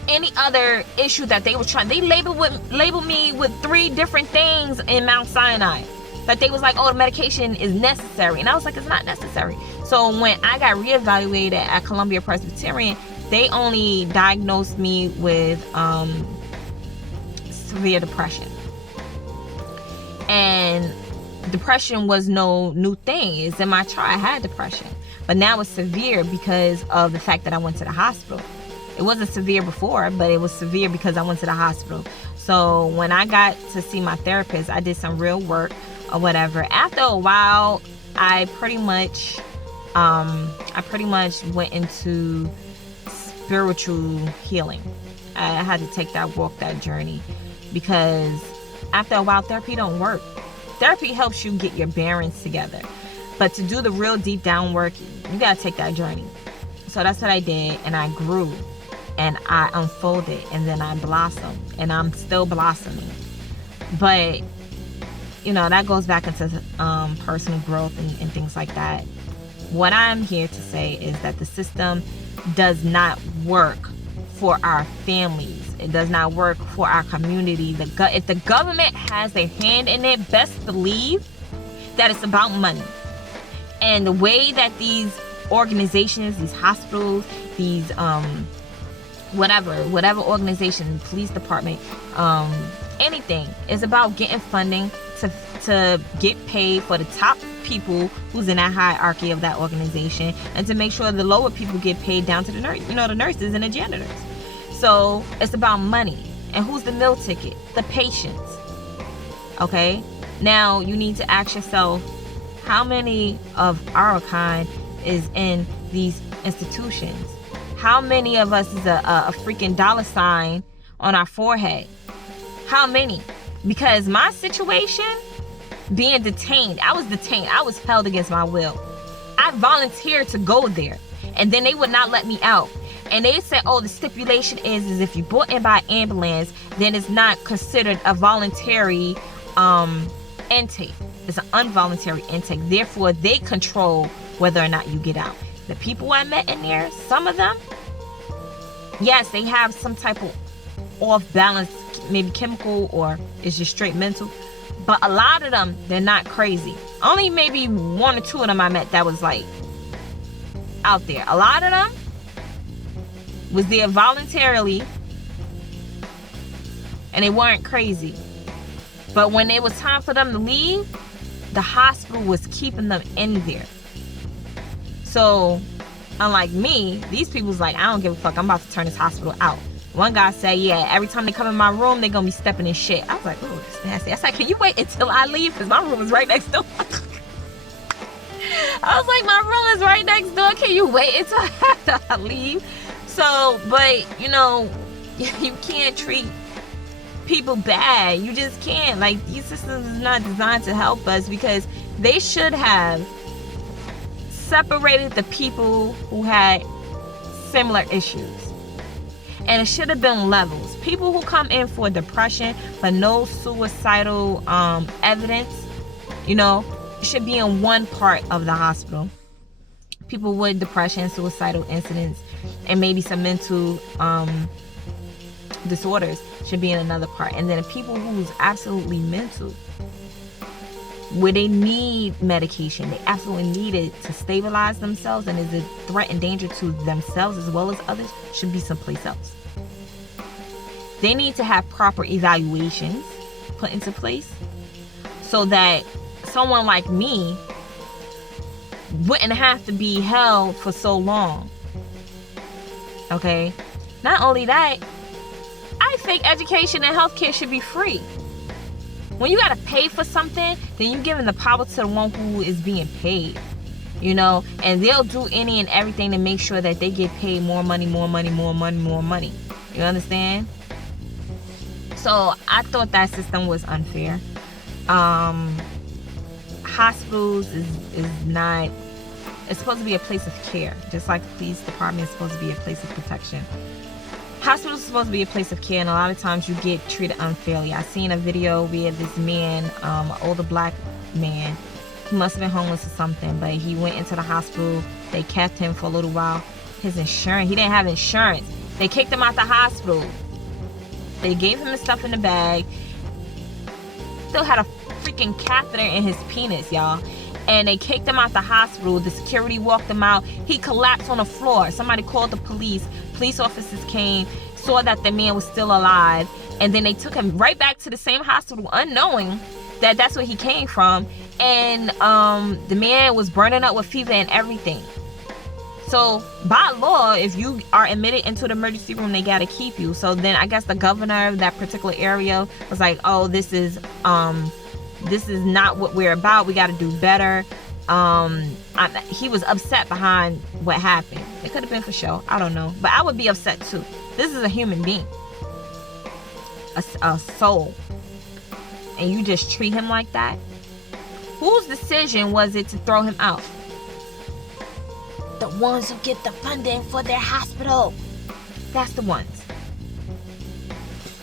any other issue that they were trying. They labeled me with 3 different things in Mount Sinai. That they was like, oh, the medication is necessary. And I was like, it's not necessary. So when I got reevaluated at Columbia Presbyterian, they only diagnosed me with severe depression. And depression was no new thing. It's in my chart. I had depression. But now it's severe because of the fact that I went to the hospital. It wasn't severe before, but it was severe because I went to the hospital. So when I got to see my therapist, I did some real work or whatever. After a while, I pretty much went into spiritual healing. I had to take that walk, that journey, because after a while, therapy don't work. Therapy helps you get your bearings together. But to do the real deep down work, you got to take that journey. So that's what I did, and I grew, and I unfolded, and then I blossomed, and I'm still blossoming. But, that goes back into personal growth and things like that. What I'm here to say is that the system does not work for our families. It does not work for our community. If the government has their hand in it, best believe that it's about money. And the way that these organizations, these hospitals, these whatever organization, police department, anything, is about getting funding to get paid for the top people who's in that hierarchy of that organization, and to make sure the lower people get paid down to the nurses and the janitors. So it's about money. And who's the meal ticket? The patients. Okay? Now you need to ask yourself, how many of our kind is in these institutions? How many of us is a freaking dollar sign on our forehead? How many? Because my situation, being detained, I was held against my will. I volunteered to go there, and then they would not let me out. And they said, oh, the stipulation is if you're brought in by ambulance, then it's not considered a voluntary intake. It's an involuntary intake. Therefore, they control whether or not you get out. The people I met in there, some of them, yes, they have some type of off balance, maybe chemical, or it's just straight mental. But a lot of them, they're not crazy. Only maybe 1 or 2 of them I met that was like out there. A lot of them was there voluntarily, and they weren't crazy. But when it was time for them to leave, the hospital was keeping them in there. So, unlike me, these people's like, I don't give a fuck, I'm about to turn this hospital out. One guy said, yeah, every time they come in my room, they're gonna be stepping in shit. I was like, oh, it's nasty. I said, can you wait until I leave? Because my room is right next door. I was like, my room is right next door. Can you wait until I leave? So, but, you can't treat people bad. You just can't. Like, these systems is not designed to help us, because they should have separated the people who had similar issues. And it should have been levels. People who come in for depression but no suicidal evidence, should be in one part of the hospital. People with depression, suicidal incidents, and maybe some mental disorders should be in another part. And then the people who's absolutely mental, where they need medication, they absolutely need it to stabilize themselves and is a threat and danger to themselves as well as others, should be someplace else. They need to have proper evaluations put into place so that someone like me wouldn't have to be held for so long. Okay? Not only that, I think education and healthcare should be free. When you gotta pay for something, then you're giving the power to the one who is being paid. You know? And they'll do any and everything to make sure that they get paid more money, more money, more money, more money. You understand? So I thought that system was unfair. Hospitals is not, it's supposed to be a place of care, just like the police department is supposed to be a place of protection. Hospitals are supposed to be a place of care, and a lot of times you get treated unfairly. I seen a video where this man, an older black man, he must have been homeless or something, but he went into the hospital. They kept him for a little while. His insurance, he didn't have insurance. They kicked him out the hospital. They gave him his stuff in the bag. Still had a freaking catheter in his penis, y'all. And they kicked him out the hospital. The security walked him out. He collapsed on the floor. Somebody called the police. Police officers came, saw that the man was still alive, and then they took him right back to the same hospital, unknowing that that's where he came from. And the man was burning up with fever and everything. So by law, if you are admitted into the emergency room, they gotta keep you. So then I guess the governor of that particular area was like, oh, this is not what we're about. We got to do better. He was upset behind what happened. It could have been for show. I don't know. But I would be upset too. This is a human being. A soul. And you just treat him like that? Whose decision was it to throw him out? The ones who get the funding for their hospital. That's the ones.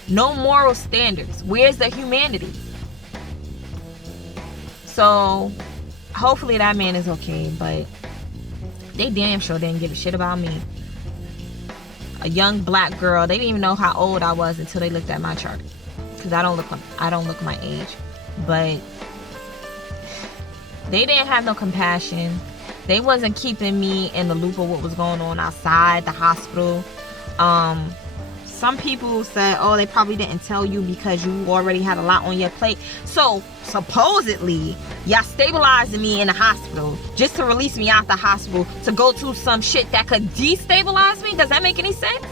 No moral standards. Where's the humanity? So, hopefully that man is okay, but they damn sure didn't give a shit about me. A young black girl, they didn't even know how old I was until they looked at my chart. Because I don't look my age. But they didn't have no compassion. They wasn't keeping me in the loop of what was going on outside the hospital. Some people said, oh, they probably didn't tell you because you already had a lot on your plate. So, supposedly, y'all stabilizing me in the hospital just to release me out the hospital to go to some shit that could destabilize me? Does that make any sense?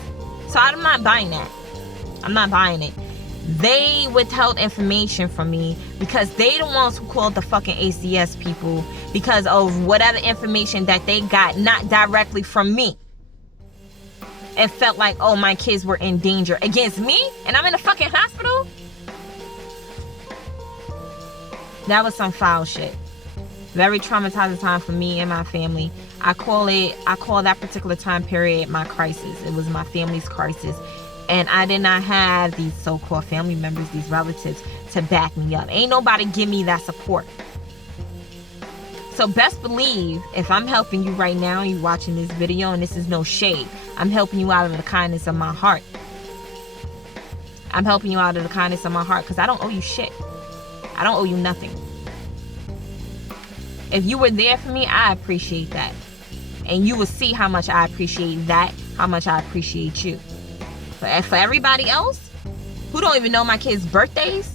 So, I'm not buying that. I'm not buying it. They withheld information from me because they the ones who called the fucking ACS people because of whatever information that they got, not directly from me. It felt like, oh, my kids were in danger against me and I'm in a fucking hospital. That was some foul shit. Very traumatizing time for me and my family. I call that particular time period my crisis. It was my family's crisis. And I did not have these so-called family members, these relatives, to back me up. Ain't nobody give me that support. So best believe, if I'm helping you right now, you watching this video, and this is no shade, I'm helping you out of the kindness of my heart. I'm helping you out of the kindness of my heart because I don't owe you shit. I don't owe you nothing. If you were there for me, I appreciate that. And you will see how much I appreciate that, how much I appreciate you. But for everybody else who don't even know my kids' birthdays,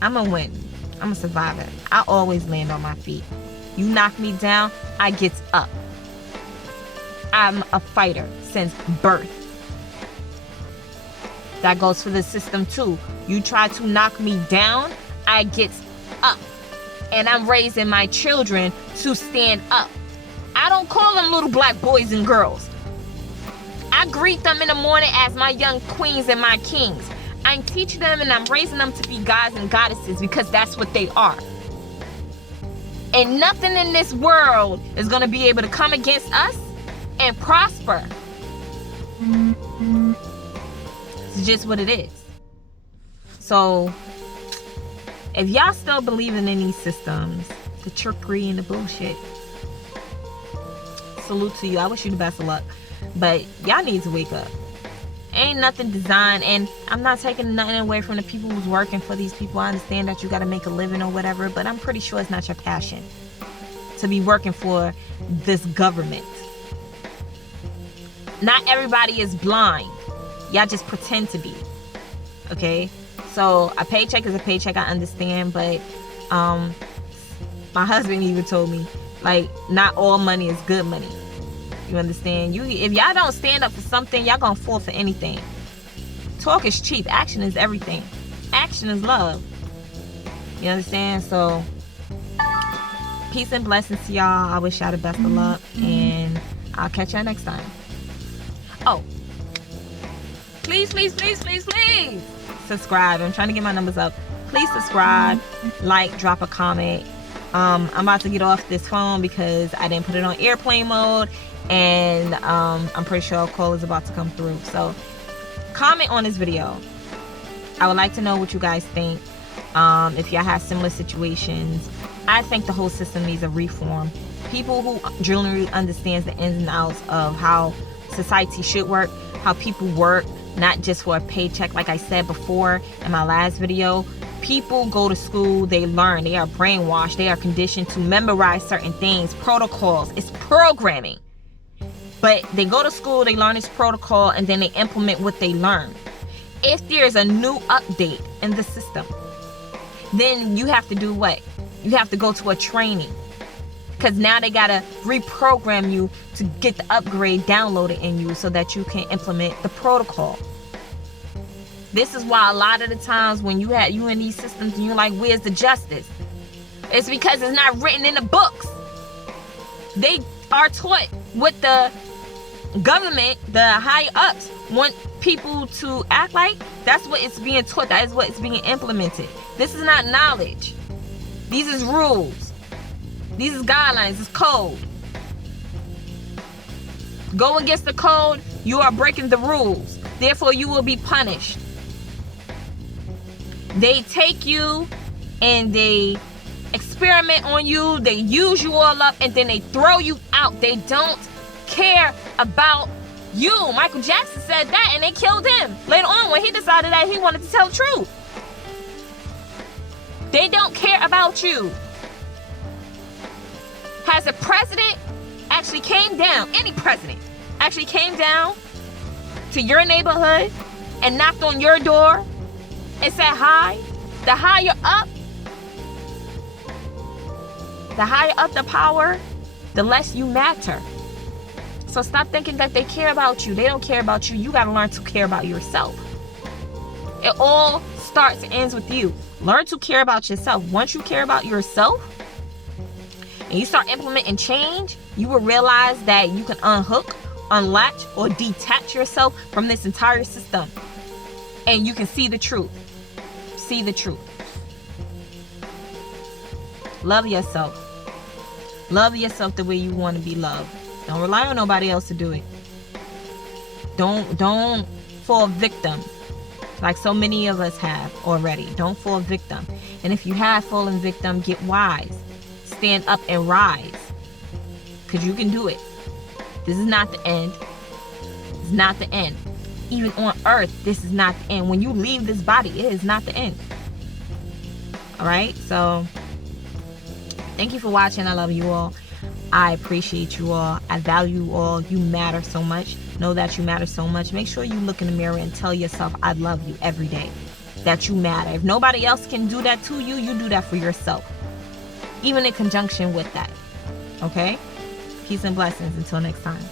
I'm a win. I'm a survivor. I always land on my feet. You knock me down, I get up. I'm a fighter since birth. That goes for the system too. You try to knock me down, I get up. And I'm raising my children to stand up. I don't call them little black boys and girls. I greet them in the morning as my young queens and my kings. I'm teaching them and I'm raising them to be gods and goddesses because that's what they are. And nothing in this world is going to be able to come against us and prosper. It's just what it is. So, if y'all still believing in these systems, the trickery and the bullshit, salute to you. I wish you the best of luck. But y'all need to wake up. Ain't nothing designed, and I'm not taking nothing away from the people who's working for these people. I understand that you got to make a living or whatever, but I'm pretty sure it's not your passion to be working for this government. Not everybody is blind. Y'all just pretend to be. Okay, so a paycheck is a paycheck, I understand, but my husband even told me, like, not all money is good money. You understand? If y'all don't stand up for something, y'all gonna fall for anything. Talk is cheap. Action is everything. Action is love. You understand? So, peace and blessings to y'all. I wish y'all the best of luck, and I'll catch y'all next time. Oh, please subscribe. I'm trying to get my numbers up. Please subscribe, like, drop a comment. I'm about to get off this phone because I didn't put it on airplane mode, and I'm pretty sure a call is about to come through. So comment on this video. I would like to know what you guys think. If y'all have similar situations. I think the whole system needs a reform. People who genuinely understands the ins and outs of how society should work, how people work, not just for a paycheck. Like I said before in my last video, people go to school, they learn, they are brainwashed, they are conditioned to memorize certain things, protocols. It's programming. But they go to school, they learn this protocol, and then they implement what they learn. If there's a new update in the system, then you have to do what? You have to go to a training. Because now they got to reprogram you to get the upgrade downloaded in you so that you can implement the protocol. This is why a lot of the times when you in these systems and you're like, where's the justice? It's because it's not written in the books. They are taught what the government, the high ups, want people to act like. That's what it's being taught. That is what it's being implemented. This is not knowledge. These is rules. These is guidelines. It's code. Go against the code, you are breaking the rules. Therefore, you will be punished. They take you and they experiment on you. They use you all up and then they throw you out. They don't care about you. Michael Jackson said that and they killed him later on when he decided that he wanted to tell the truth. They don't care about you. Has a president actually came down, any president actually came down to your neighborhood and knocked on your door and said hi? The higher up the power, the less you matter. So stop thinking that they care about you. They don't care about you. You got to learn to care about yourself. It all starts and ends with you. Learn to care about yourself. Once you care about yourself and you start implementing change, you will realize that you can unhook, unlatch, or detach yourself from this entire system. And you can see the truth. See the truth. Love yourself. Love yourself the way you want to be loved. Don't rely on nobody else to do it. Don't fall victim like so many of us have already. Don't fall victim. And if you have fallen victim, get wise. Stand up and rise. Because you can do it. This is not the end. It's not the end. Even on earth, this is not the end. When you leave this body, it is not the end. Alright? So, thank you for watching. I love you all. I appreciate you all. I value you all. You matter so much. Know that you matter so much. Make sure you look in the mirror and tell yourself, I love you every day. That you matter. If nobody else can do that to you, you do that for yourself. Even in conjunction with that. Okay? Peace and blessings. Until next time.